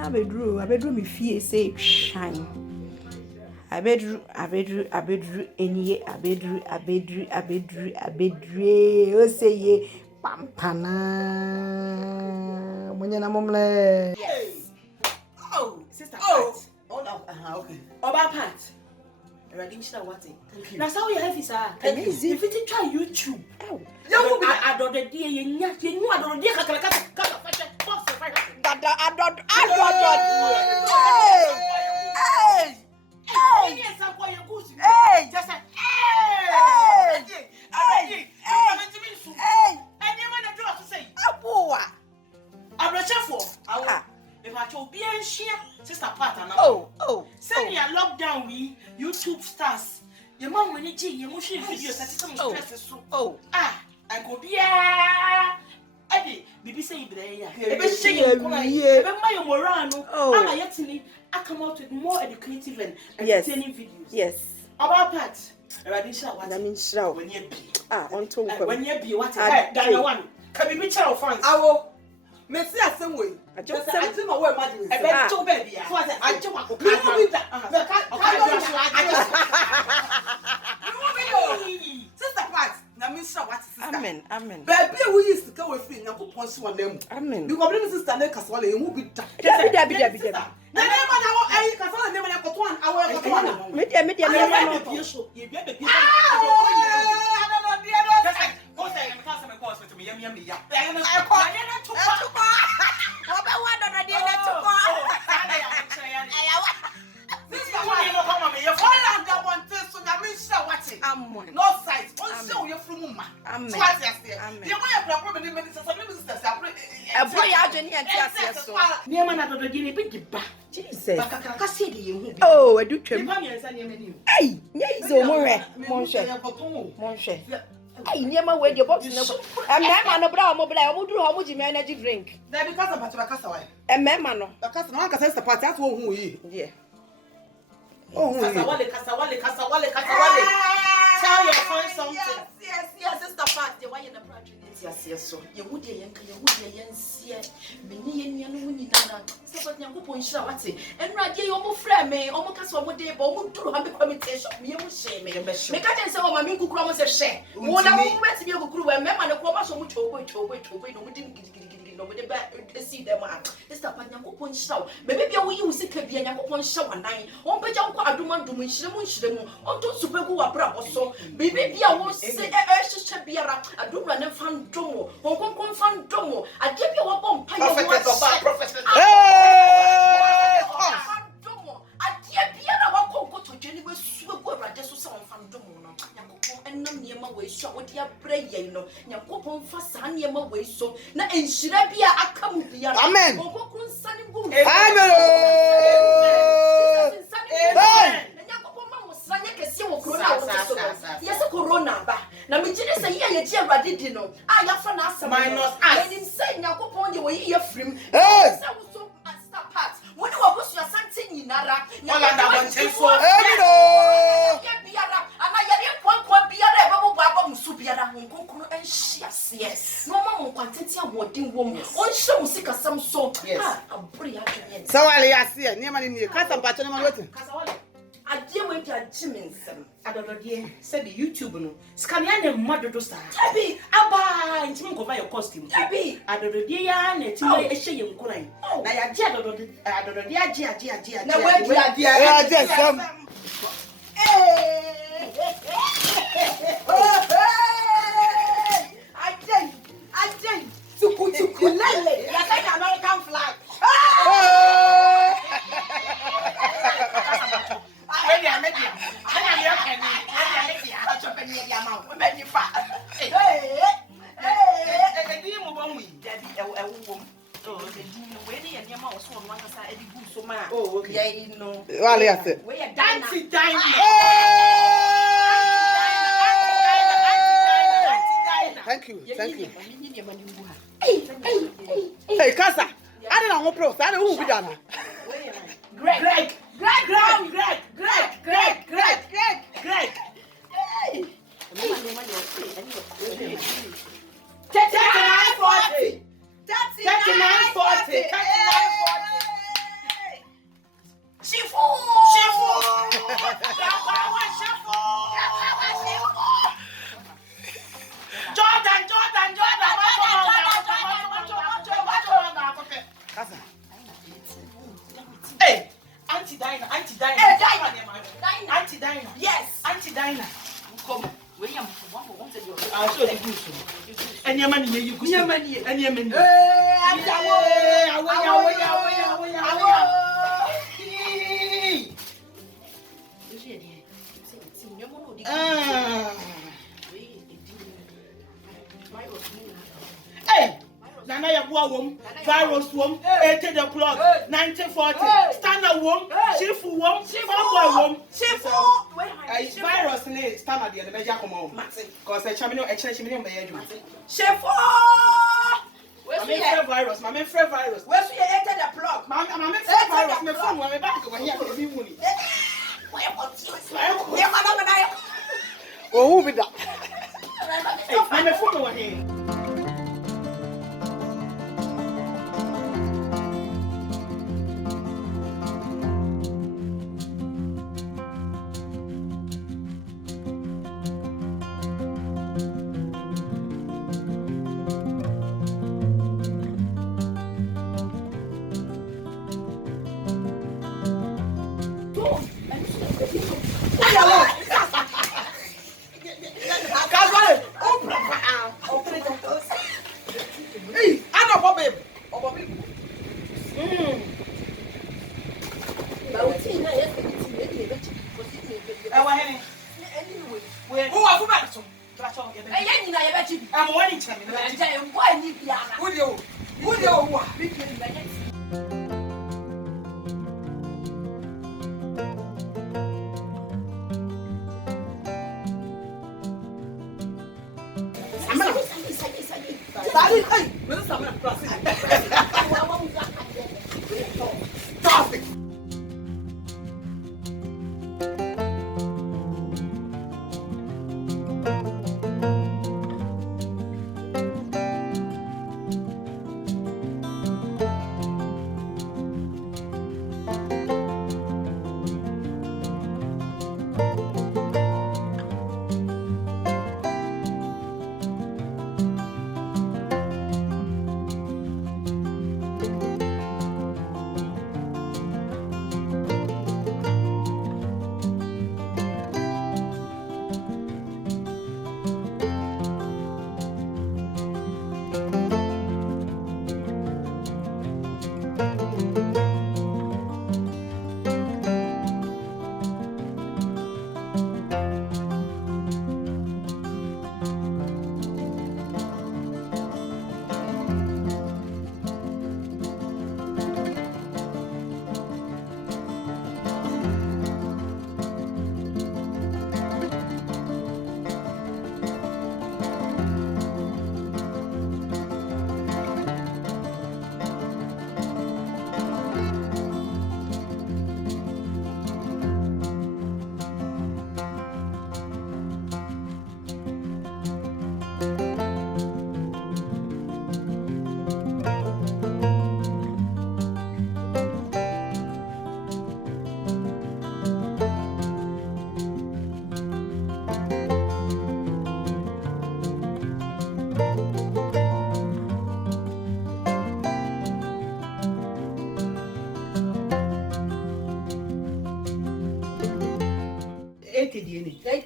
na bedru me fie say shine. Abedru eniye abedru o say ye pampana munya na momle. Yes. Oh, sister Pat. Hold on. Okay. Oba Pat. Already Mr. Watty. Thank you. Now how you have is Amazing. if you try YouTube. Oh. You will be Adɔdɔdeɛ you know Adɔdɔdeɛ kakaka box Sister Pat and send your lockdown we YouTube stars. Your mom when you motion videos that some stress so. I go be Eddie, Bibi say Ibrea. Ebe say you ebe my morano. Ama yetini I come out with more educative and entertaining videos. Yes. About Pat. Already show what I mean show. When you be. On to when you be what Ghana one. Can be child fans. Awo. Me see asem way. I just I think my way imagine. I bet to baby. So I said I just want to Sister Pat, na me sure what sister. Amen. Baby we used to go with free na ko ponsi one them. Amen. Because me sister na Kasawale e mu bi da. Dabi. Na na ma na wo ayi Kasawale na ma ko to an awo ko to an. Me dia no. You be baby. Oh, I do trim. Hey, so mon cher. Hey, near my way, your box. And man, no brown mobile, I would do how much energy drink. That because of Kasawale. And man, Because no one can say Sister Pat, that's who he. yeah. Oh, Kasawale. Tell your friends something. Yes, Sister Pat, the way in the project. Yes, so. You would see many nana. Stop at Yanko Poncha, what's it? And right here, almost friend me, almost one day, but who do have a commutation? Me, you shame me. Make I say, oh, my minku crumbles a share. One of them went to be a crew and member and a crumble so much over, no, didn't get the see them out. This up at Yanko Poncha. Maybe we use it could be a Yanko Poncha one night. On page on Quaduman to Mushroom, on to Super Guabra or so. Baby, I won't say a be a do run and fan domo, on Concon fan domo. I give you a bomb, Professor. I dear Piana won't go to Jenny with Sugar, just some fan domo. And no near my way, so what you pray, you know. Yankopon for San near my way, so now and should I be a come here? Amen. Yes, a corona. Now, me just say, yeah, you're ready, you know. I have for us, minus us. I didn't say, Yankopon, you were here from. Yes, I was so stop part. When you was your something in Nara, you are not going yes. No one quantity of what in woman. On show sick as some sort. Yes. I'm pretty happy. So I see a near money. Kasawale. I deal with your Jimmins. Adɔdɔdeɛ said the YouTube no. Scanner and mother to start. Tabi, Abba, and Tim go buy your costume. Tabi, Adɔdɔdeɛ ya na Tim a share in Kurai. Na ya dia Adɔdɔdeɛ. Na where dia. I think. Sukulele. That's like American flag. Oh, okay. Yeah, you know. Well, yes. We are dancing. Thank you. Hey, Kasa. I don't know pro. I don't know who we done. Greg. Anti-Diner. Anti-Diner. Yes. Anti-Diner. Come. Where am one say you. I'll show you good. Any money you good. Any money. Hey, Nana Yabua wom, virus wom, 80 the clock, 1940, standard wom, chief wom, fanboy wom, chief virus ne standard the major come on. Because the champion exchange million by you. Chef. My virus. Where's you enter the plug? My virus, my phone, my back over here for the money. Oh, who be that? My phone over here.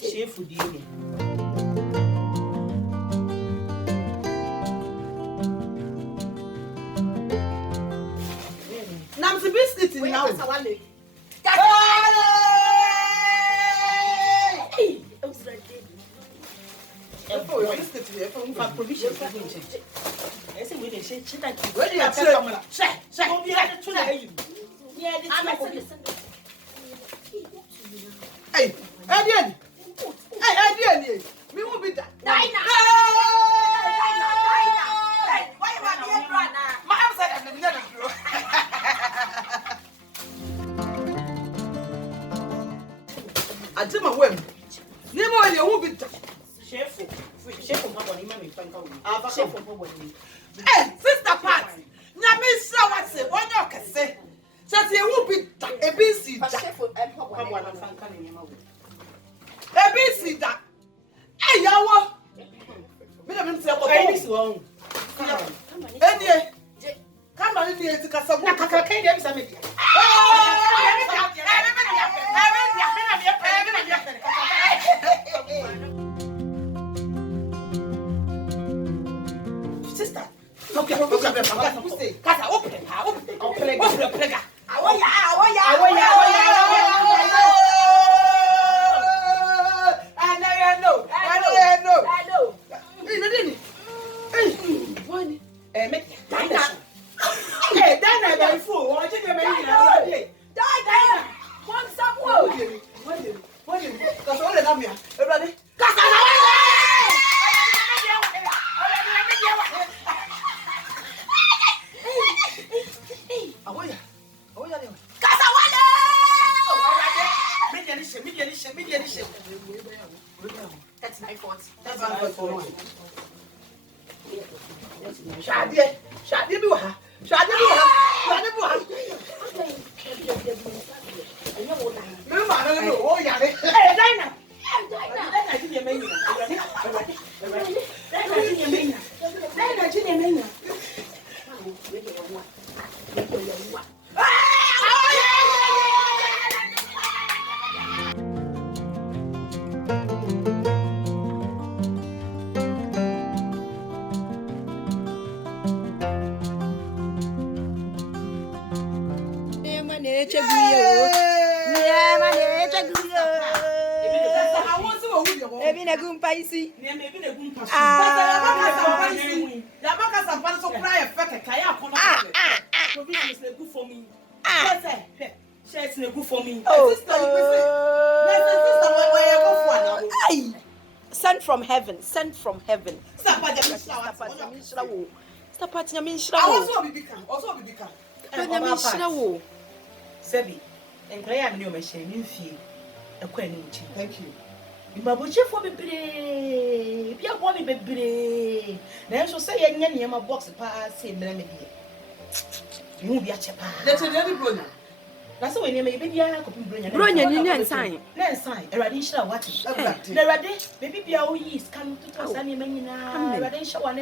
Chef DNA. Nam the biscuit now. Kasawale. Provision. Hey, Adrian. Hey, Adrian. Me won't be that. Dina. Why you want to run? My upside and the never grow. I do my work. Never you won't be that. Chef from Papa, Chef from Papa. Hey, Sister Pat. Nyamisha what's it? One you can say. Says you won't be a busy. ABC that. Hey, yawa. Me na me say what this one. Any. Come on, in here to Kasawale. Na kaka kai dem say me dia. Sent from heaven. Stop Thank you. Imabuche for be brave. Be a woman be brave. Then so say any my box pass him. You be a chapa. That's a very good. That's when you may be a copy Bronya sign. Let's sign a radical what is the radish. Maybe be our yeast come to us any menina. Radical one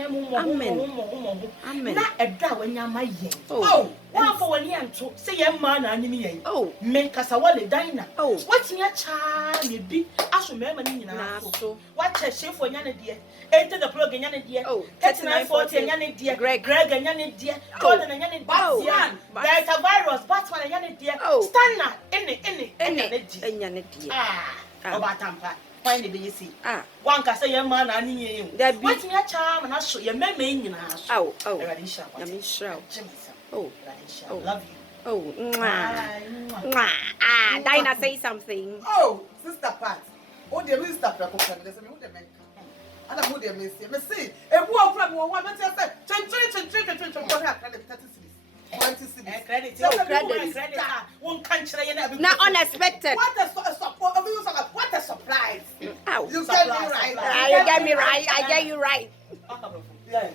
amen. Not a dow when you're my yen. Oh, one for 1 year to say a man and me. Oh, make Kasawale diner. Oh, what's your child? You be as remember in so what a chef for Yana dear. Enter the plug in Yana dear. Oh, 3940 and Yana dear. Greg and Yana dear. Gordon and Yana Batman. There's a virus, Batman and Yana dear. Stand up, any. About Tampa. Find the BC. One can say a man and you. That beats me a charm and I show your memory in us. Oh, Radisha. Oh, love you. Oh, Dinah, say something. Oh, Sister Pat. Oh, the Mr. President, there's a new man. And I'm good, Miss. See, a war from 1 minute. 20 credit. One country not unexpected. What a surprise. You get me right. I get you right. Yeah,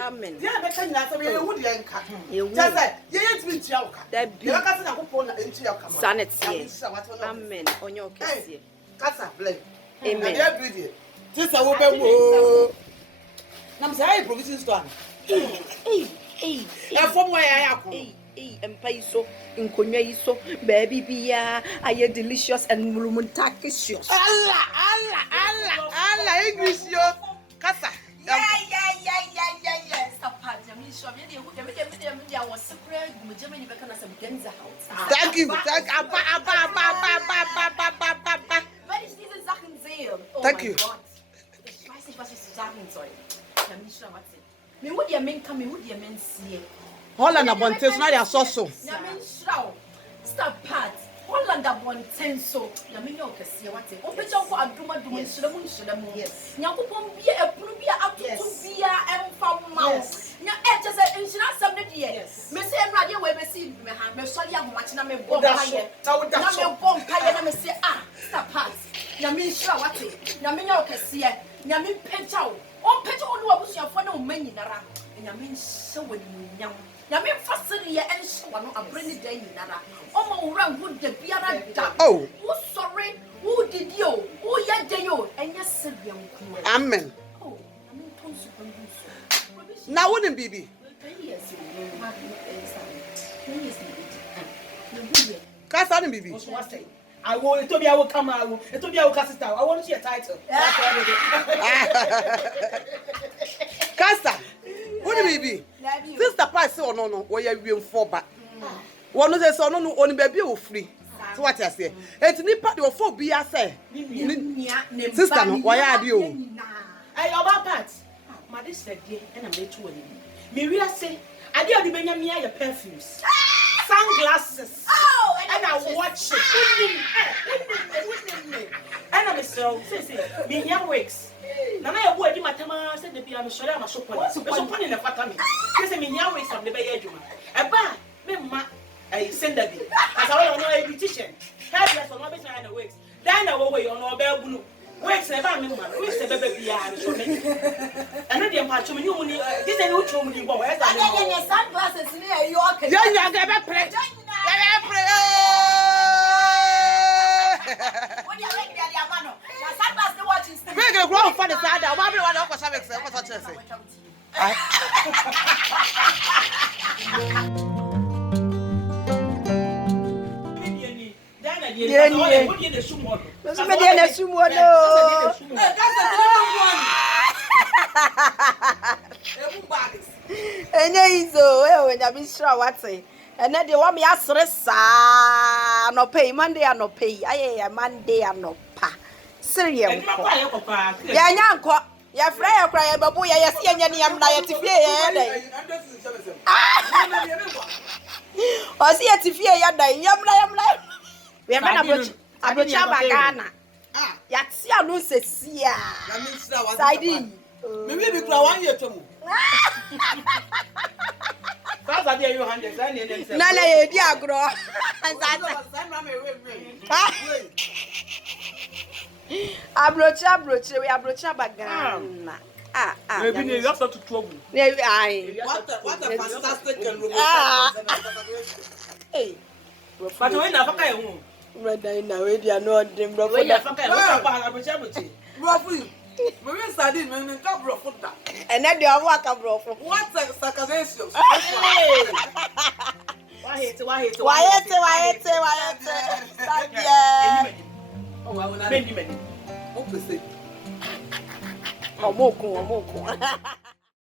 Amen. Yeah, but can you would yank? You just said, yes, with Yauka. That be a sanity. Amen. On your case. Casa blame. Amen. Just a woman. I'm sorry, provision store. And from where I am. And paiso, in Conyaso, baby beer, I am delicious and rumontakicious. Allah, English, yo, Casa. Yeah. Stop, I'm sure I was surprised. Germany back on us against the house. Thank you. Thank you. Me would you mean come? Would you mean see? Holland upon tense, not your so. Stop part. Holland upon tense so. Yamin can see what it. Open your for Abduma doing Sulamun. Yes. Yakupon be a Prubia up to Bia and from Mouse. Now, just a insurance somebody. Yes. Miss Radio, where we see me, sorry, I'm watching a bomb. Now, bomb, I say, stop part. Yamin Shawati. Yamin can see it. Yamin Petao. Oh, Petao was your phone on many Nara. And Yamin so when you young. Yamin facility and so on a brainy day in Nara. Oh, run would the Biara. Oh, sorry. Who did you? Who yet do you? And yes, Sylvia. Amen. Oh, now wouldn't be. Cast on baby. I will to be I will come out. It to be I will cast it out. I want to see a title. Kasa. What do you be? Sister Pat say no we are we for back. One say so no only baby o free. So what I say? Et nipa de ofo bia say. Sister no why are you? Hey, about Pat. My this said there and I'm there to him. Me we say I dey the benya me your perfumes. Sunglasses. Oh, and I watch it. And I'm so say me young wigs. Nana ya bo adi matama say the bia me sure am so pon. So pon na fata me. Say me young wigs am the be adwuma. E ba me ma send that be. Kasawale no a beautician. Hairdresser no be say na wigs. Dan na wo we on oba bunu. Wigs e ba me ma. Wigs e be bia so me. Eno de mpa chum ni omuni. This is no chum ni bo. Where is that? Anya sunglasses ni e yo okay. Ya nya ga be pre. Ya be pre. When you like the amano. Na sunglasses dey watching. We go grow for the side. Wa be wa ko sabe say. What touch say? And then they want me as resa no pay Monday and no pay. Aye, Monday and no pa. Serious. Ya nyanko. Ya fraya cry babu ya yesi nyani am na yetifie ya dai. O si yetifie ya dai. Yam na. We am na abrochi abagana. Ya ti anu sesia. Na mi sira wa. Side. Me we be kura 1 year tomu. That's the you hand design them. Na ye di agro. Abrochi we abrochi abagana. Maybe you have to trouble. What a fantastic and romantic. Hey. But when I faka you. Brother na we dia no dem bro. When you faka you, Bro, me we study me ka bro for that. And then they are work bro. What a sarcasm. Why? Oh, I will not. Many. What to say? Omoko.